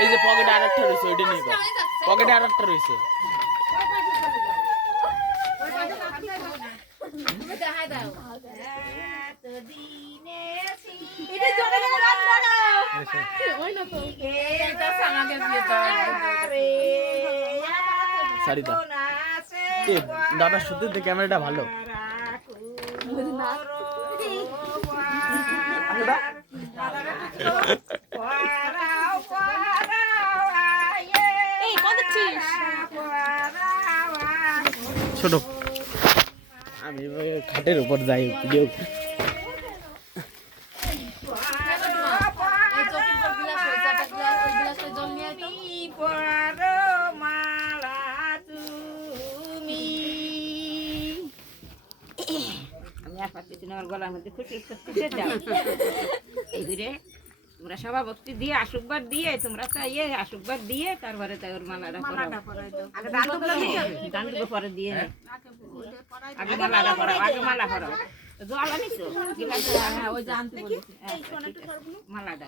এই যে পকেটে আরেকটা রয়েছে, ওইটা নিয়ে পকেটে আরেকটা রয়েছে। সারিদা দাদার সত্যি ক্যামেরাটা ভালো। ছোট আমি খাটের উপর যাই ভিডিও। গলার মধ্যে খুশি তোমরা সভা ভক্তি দিয়ে আশুকবার দিয়ে তোমরা তো ইয়ে আশুকবার দিয়ে তারপরে ওর মালাটা গানগুলো পরে দিয়ে আগে মালাটা পরাও, আগে মালা পরাও। জল আনিস মালাটা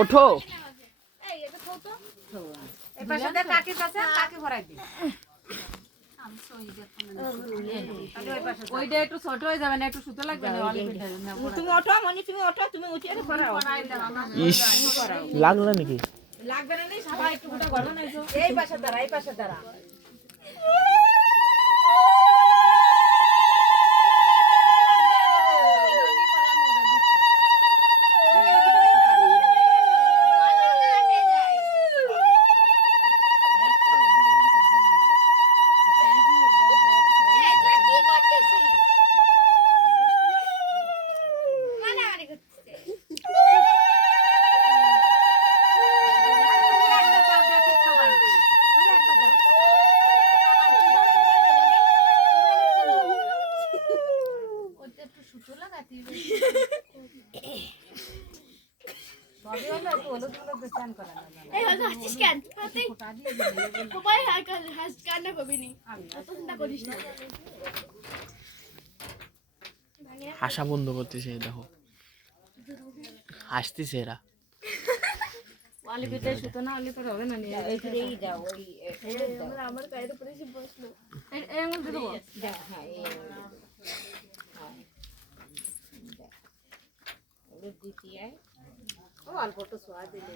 ওঠো ওইটা একটু ছোট হয়ে যাবে না, একটু সুতো লাগবে না। তুমি ওঠো মনি, তুমি ওঠো, তুমি উঠিয়ে লাগলো নাকি? লাগবে না, সবাই একটু গরম নাই। এই পাশে দাঁড়া, এই পাশে দাঁড়া। হাসা বন্ধ করতেছে, দেখো হাসতেছে এরা। সুতো না হলে হবে না। আমার গায়ের উপরে এসে বসলো। অল্প তো সোয়া দিলে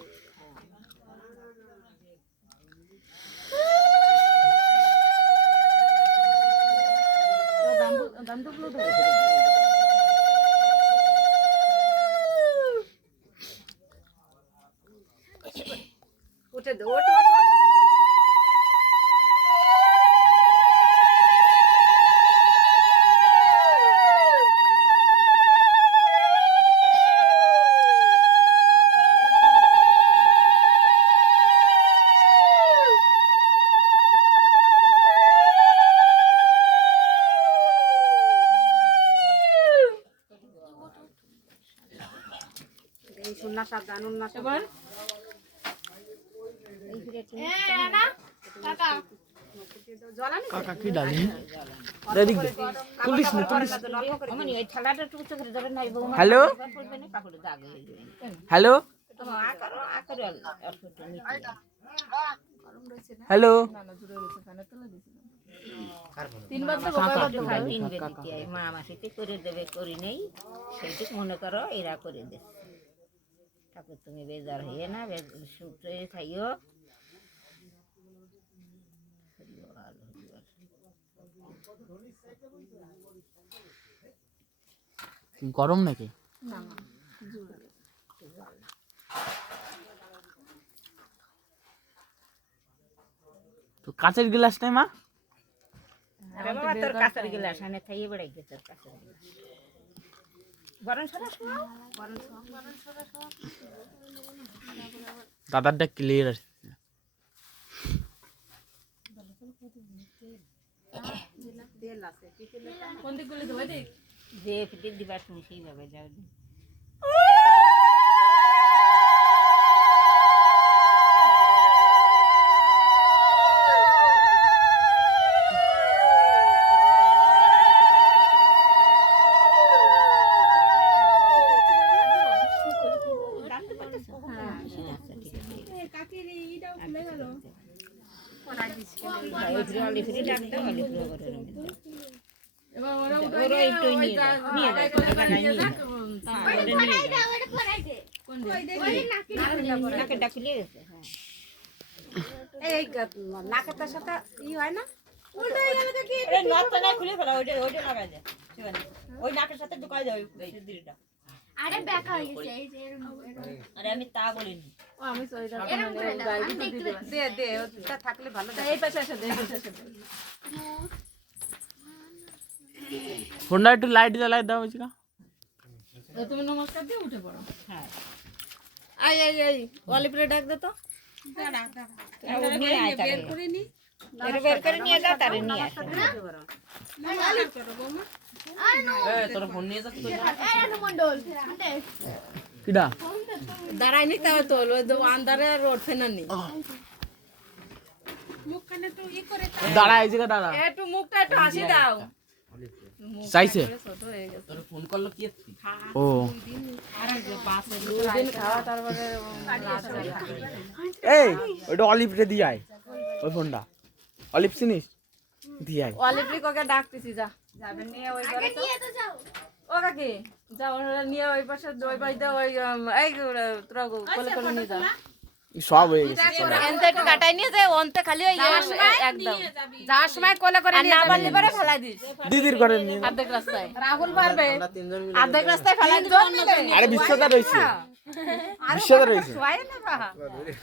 উঠে দে, ওঠ ওঠ। কাকা কি ডালি রেডি তুলিস না তুলিস। হ্যালো হ্যালো হ্যালো মা মাসিতে করে দেবে, করি নেই সেইটুক মনে করো এরা করে দেবে। ঠাকুর তুমি বেজার হইয়ে না, সূত্রে খাইও। গরম নাকি? তো কাঁচের গ্লাস নেই মা? আরে বাবা তোর কাঁচের গ্লাস আনে খাইয়ে বেড়াই গে তোর কাঁচের গ্লাস। বরণ সরা শোনা, বরণ সরা শোনা। দাদারটা ক্লিয়ার আছে। কোন দিকগুলো দেবো? দেখ যে ফিটে দিবা তুমি সেইভাবে যাও। করতেছো? আচ্ছা ঠিক আছে। অলিফ্রি ডাক দাও, অলিফ্রি করে ওরা একটু নিয়ে যাও, নাকের ডাক খুলে গেছে। এই নাকের সাথে ই হয় না আরে ব্যাকা হয়ে গেছে এই যে আরে আমি তা বলিনি। আমি দে ওটা থাকলে ভালো এই পাশে এসে দে ফোনটা একটু লাইট জ্বালাই দাও বুঝকা তুমি নমস্কার দিয়ে উঠে পড়ো হ্যাঁ আই আই আই অলিপ্রে ডাক দে তো নিয়ে আয় তারে। করে নি এর বের করে নিয়ে যাও, তারে নিয়ে আসো। তোর ফোন নিয়ে যাচ্ছ মন্ডল কিডা দাঁড়াই নি তাও তো ওই আন্দারে রোড ফেনানি দাঁড়া এই জায়গা দাঁড়া একটু মুখটা একটু হাসি দাও চাইছে ছোট হয়ে গেছে তোর ফোন করলো কি ও দুদিন খাওয়া তারপরে এই ওটা অলিভ রে দিয়ে আয় ওই ফোনটা অলিভ চিনিস দিয়ে আয় অলিপ্রিক ওকে ডাকতেছি যা যাবেন নিয়ে ওই ঘরে তো নিয়ে তো যাও ও কাকি যাও ওরা নিয়ে ওই পাশে ওই বাড়িতে ওই এই তোরা কোলে কোলে নিয়ে যাও সব হয়ে গেছে এনতে একটু কাটাই নিয়ে যায় অন্তে খালি ওই একদম যাওয়ার সময় কোলে করে নিয়ে না পারলে পরে ফেলাই দিস দিদির ঘরে নিয়ে অর্ধেক রাস্তায় রাহুল পারবে অর্ধেক রাস্তায় ফেলাই দিস আরে বিশ্বতা রয়েছে বিশ্বতা রয়েছে হয় না বাবা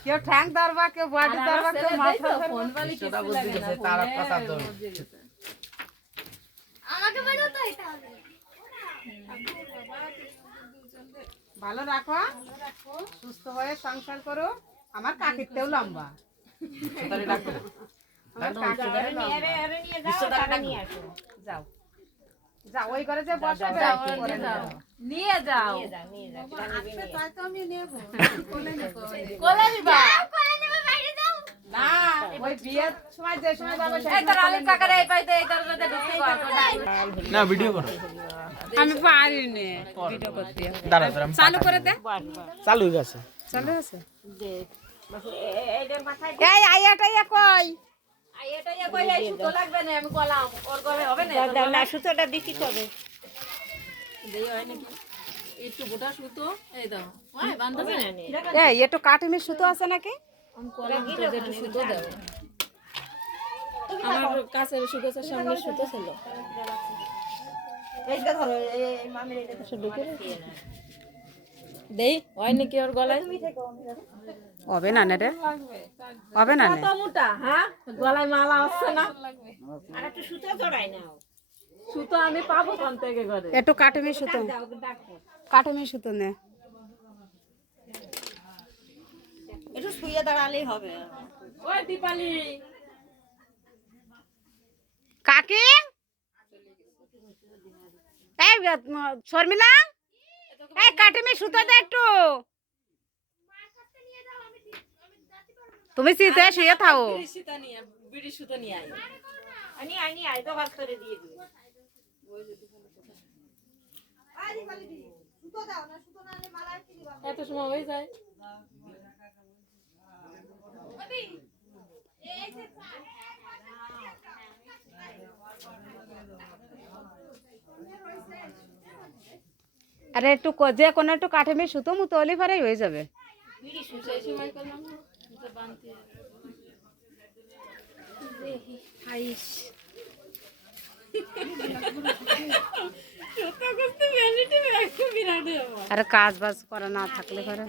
কেউ ঠ্যাং ধরবা কেউ বডি ধরবা কেউ মাথা ফোন বালি কিছু লাগে না তার কথা তো আমাকে বলো তো এটা হবে ভালো রাখো সুস্থ হয়ে সংসার করো আমার কাকিরতেও লম্বা তারে ডাকো আমার কাকিরতেও লম্বা। নিয়ে যাও, তারে নিয়ে আসো। যাও যাও ওই ঘরে যে বসাবে নিয়ে যাও নিয়ে যাও, নিয়ে যাও। কোলে নিবা কোলে নেবে বাইরে যাও না ওই বিয়ের সময় যে সময় যাবে সেই তোর আলিম কাকারে এই পাইতে এই দরজাতে ঢুকতে কর না ভিডিও করো আমি পারি না ভিডিও করতে দাঁড়া দাঁড়া চালু করে দে চালু হয়ে গেছে চালু আছে বাস এটার মাথায় এই আইয়াটাইয়া কই আইয়াটাইয়া কই এই সুতো লাগবে না আমি কলাম ওর গলে হবে না দাও, না সুতোটা দিতে হবে। দেই হয় নাকি একটু গোটা সুতো এই দাও ওই বাঁধবে না না, এই একটু কাটিমের সুতো আছে নাকি আমি কলাম তো একটু সুতো দাও আমার কাছে সুতোর সামনে সুতো ছিল এইটা ধরো, এই মামির এটা দেই হয় নাকি ওর গলায় হবে না রে হবে না কত মোটা হ্যাঁ গলায় মালা আসছে না আর একটু সুতো জড়াই নাও। সুতো আমি পাবো কোন থেকে করে একটু কাটুমি সুতো দাও, ডাকো। কাটুমি সুতো নে একটু শুয়ে দাঁড়ালেই হবে। ওই দীপালি কাকি এই শর্মিলা এই কাটুমি সুতো দে একটু তুমি শীতে শুয়ে থাও সুতো নিয়ে বিড়ি সুতো নিয়ে আই আনি আই তো ভাত করে দিয়ে দিবে। এত সময় হয়ে যায় আরে একটু যে কোনো একটু কাটুমি সুতো মুতো হলে পরেই হয়ে যাবে সেই সময় করলাম না যে বানতে হাইস সুতো করতে ভ্যানিটি একটু বিরাট হবে আরে কাজ বাজ করা না থাকলে পরে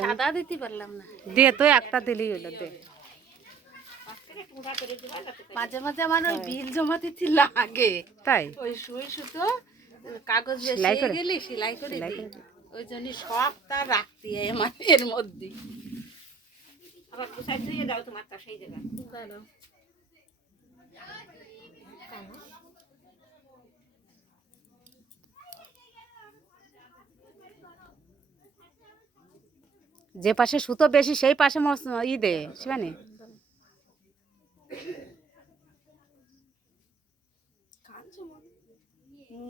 সাদা দিতে পারলাম না দে তো একটা দিলেই হলো দে মাঝে মাঝে আমার ওই বিল জমা দিতে লাগে তাই ওই সুই সুতো কাগজ সেলাই বেশি করে? গেলে সেলাই করে সেলাই দিই। করে দিই। ওই জন্য সব তার রাখতে হয় আমার এর মধ্যে আবার কোথায় ধুয়ে দাও তোমার তা সেই জায়গা। যে পাশে সুতো বেশি সেই পাশে ই দে শিবানী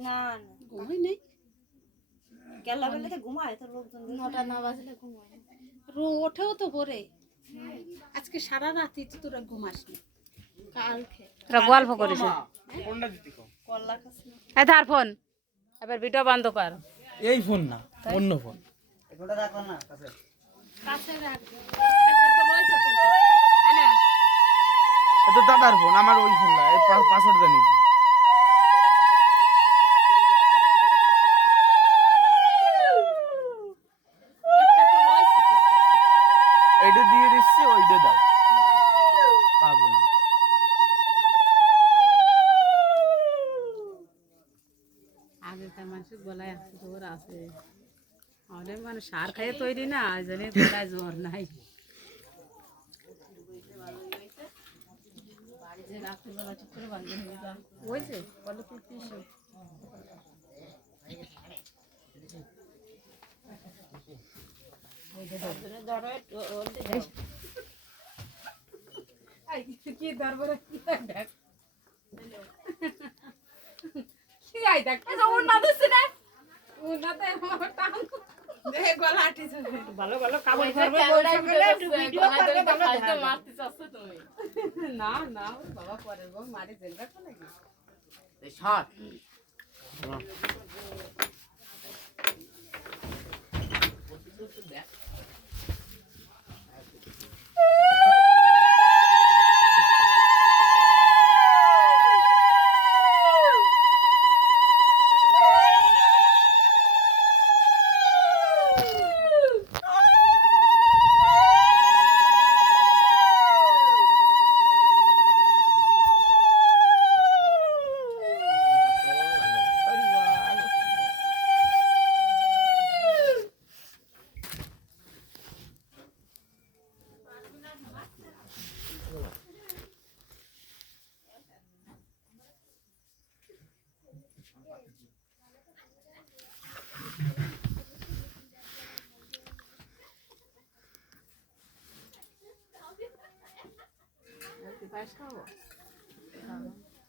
না ঘুমাই নেই কেল্লা বেলাতে ঘুমায় তো লোকজন 9টা না বাজলে ঘুমায় না। ওঠেও তো ভোরে। আজকে সারা রাতই তো তোরা ঘুমাসনি। কালকে তোরা গল্প করিস ফোনটা দিতে কও। কল্লা খাস না। এই ধর ফোন এবার ভিডিও বন্ধ কর এই ফোন না অন্য ফোন। কাছে রাখবি। একটা তো রয়েছে তোর কাছে। এনে এটা দাদার ফোন, আমার ওই ফোন না, এই পাসওয়ার্ড জানি কি। একটা তো রয়েছে তোর কাছে। এইটা দিয়ে দিচ্ছি, ওইটা দাও। পাবো না। আগেকার মানুষের গলায় আছে জোর আছে অনেক মানুষ সার খাইয়ে তৈরি না ওই জন্য গলায় জোর নাই হয়েছে বলো তুই কি ধরো একটু ওর দিকে কি দরবারে কি দেখ কি আই দেখ ওর না দিছ না ওর না তো আমার টান দেখ গলা আটি যাবে ভালো ভালো কাপড় পরবে বলছে বলে একটু ভিডিও করবে ভালো তো মারতে চাচ্ছ তুমি না না বাবা পরের বউ মারি জেল রাখো নাকি এই শট।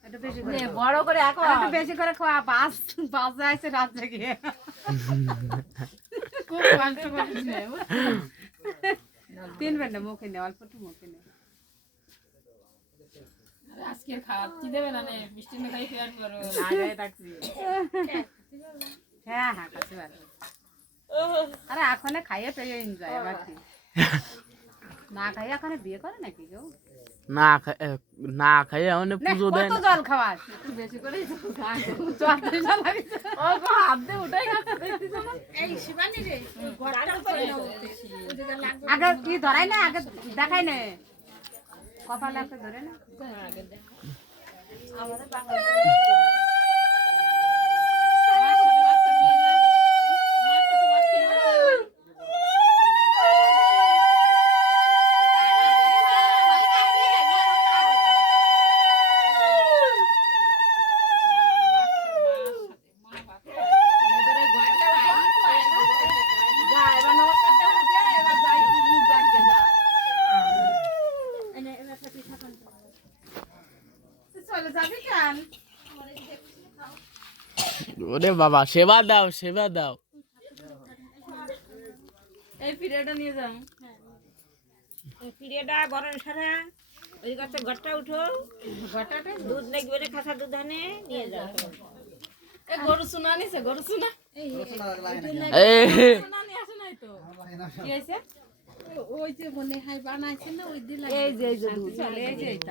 এটা বেশি করে বড় করে এখন একটু বেশি করে খাওয়া বাস বাস যাইছে রাত জেগে খুব কষ্ট করিস নে তিন বেলা মুখে নে অল্প একটু মুখে নে আজকে খাওয়াচ্ছি দেবে না নে মিষ্টি না খাই ফেয়ার করো না যাই থাকছি হ্যাঁ হ্যাঁ কাছে পারবে আরে এখনে খাইয়ে পেয়ে এনজয় আবার কি না খাইয়ে এখনে বিয়ে করে নাকি কেউ না খাই মানে পুজো দেয় কত না। জল খাওয়াস একটু বেশি করে জল দিতে লাগিছে ও হাত দিয়ে উঠাই খাচ্ছে দেখছিস না এই শিবানী রে ঘরটা করে নাও ওতে। ওই জায়গা লাগবে। আগে কি ধরাই না আগে দেখাই না কপালে একটা ধরে না চলে যাবি কেন ওরে বাবা, সেবা দাও, সেবা দাও। এই পিরিয়ডটা নিয়ে যাও পিড়েটা বরণ সারা ওই গাছটা ঘরটা উঠো ঘরটাতে দুধ নাকি বেড়ে খাসা দুধ আনে নিয়ে যাও এই গরু শোনা নিছে গরু শোনা এই শোনা নিয়ে আসে নাই তো কি হয়েছে ওই যে মনে হয় বানাইছে না ওই দিন এই যে দুধ চলে এই যে এটা